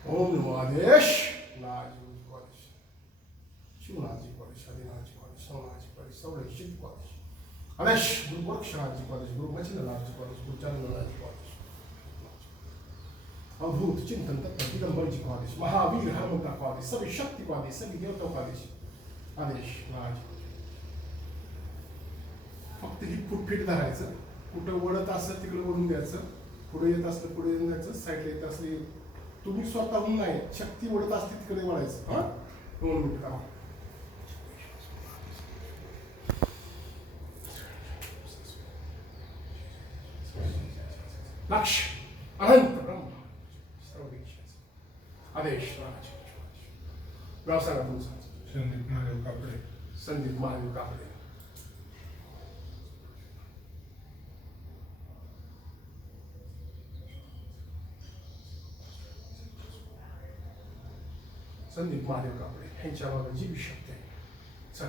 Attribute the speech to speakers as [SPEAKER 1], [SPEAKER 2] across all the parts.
[SPEAKER 1] ओम नमो आदेश नाजी कॉलेज शिवनाजी कॉलेज आदिनाजी कॉलेज सोनाजी कॉलेज सौरक्षित कॉलेज आदेश गुरु गोरक्षनाथजी कॉलेज गुरु मच्छिंद्रनाथजी कॉलेज गुरु चंद्रनाथजी कॉलेज अद्भुत चिंतन तत्व दिगंबर जी कॉलेज महावीर हनुमंता कॉलेज सभी शक्ति कॉलेज सभी देवताओं कॉलेज आदेश नाजी फक्त ही फूट फिट धरायचं कुठं वळत असेल तिकडे वळून द्यायचं पुढे येत असलं पुढे येऊन द्यायचं साईडला येत असली तुम्ही स्वतःहून नाही शक्ती वडत असते तिकडे वळायचं हा दोन मिनिट थांबा. लक्ष अनंत ब्रह्म सर्वेश्वर आदेश राज व्यवसाय तुमचा
[SPEAKER 2] संदीप महादेव कापडे
[SPEAKER 1] संदीप महादेव कापडे संदीप महादेव कापडे यांच्या जी बी आहे चल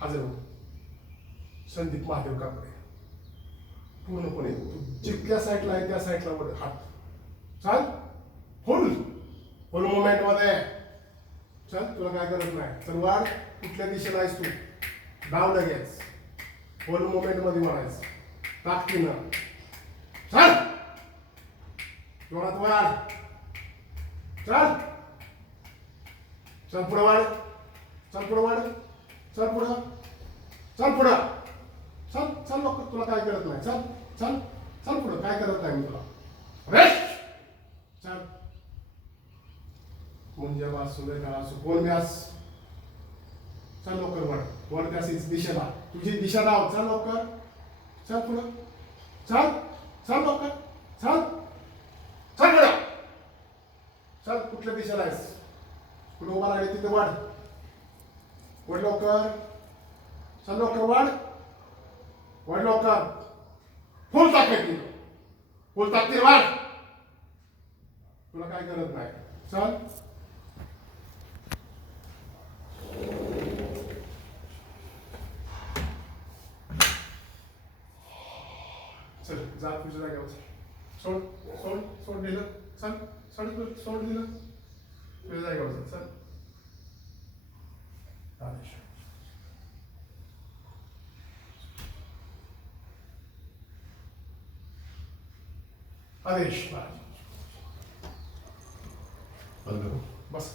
[SPEAKER 1] हजर संदीप महादेव कापडे पूर्णपणे तू जितक्या साईडला आहे त्या साईडला वर हात चाल फुल फुल मुवमेंटमध्ये चल तुला काय गरज नाही चल वाढ कुठल्या दिशेला आहेस तू डाव लगेच फुल मुवमेंटमध्ये म्हणायचं ताकदीनं चल जोरात वाढ चल चल पुढं वाढ. चल पुढं वाढ. चल पुढं चल पुढं चल चल लवकर तुला काय करत नाही. चल चल चल पुढं. काय करत नाही मी तुला? रेस्ट चल. मुंजा बास सुंदर करा कोण व्यास? चल लवकर वाढ. वर त्याच दिशेला. तुझी दिशा लाव. चल लवकर. चल पुढं. चल चल लवकर. चल. चल पुढं. चल कुठल्या दिशेला आहेस? कुठं उभा राहिले तिथे वाढ. वाढ लवकर चल लवकर वाढ. वाढ लवकर फुल ताकद फुल ताकते वाढ. तुला काय करत नाही. चल. चल जात तुझ्या जागेवर सोड सोड सोड दिलं चल सोड सोड दिलं. तुझ्या जागेवर चल चल आदेश आदेश महाराज. बस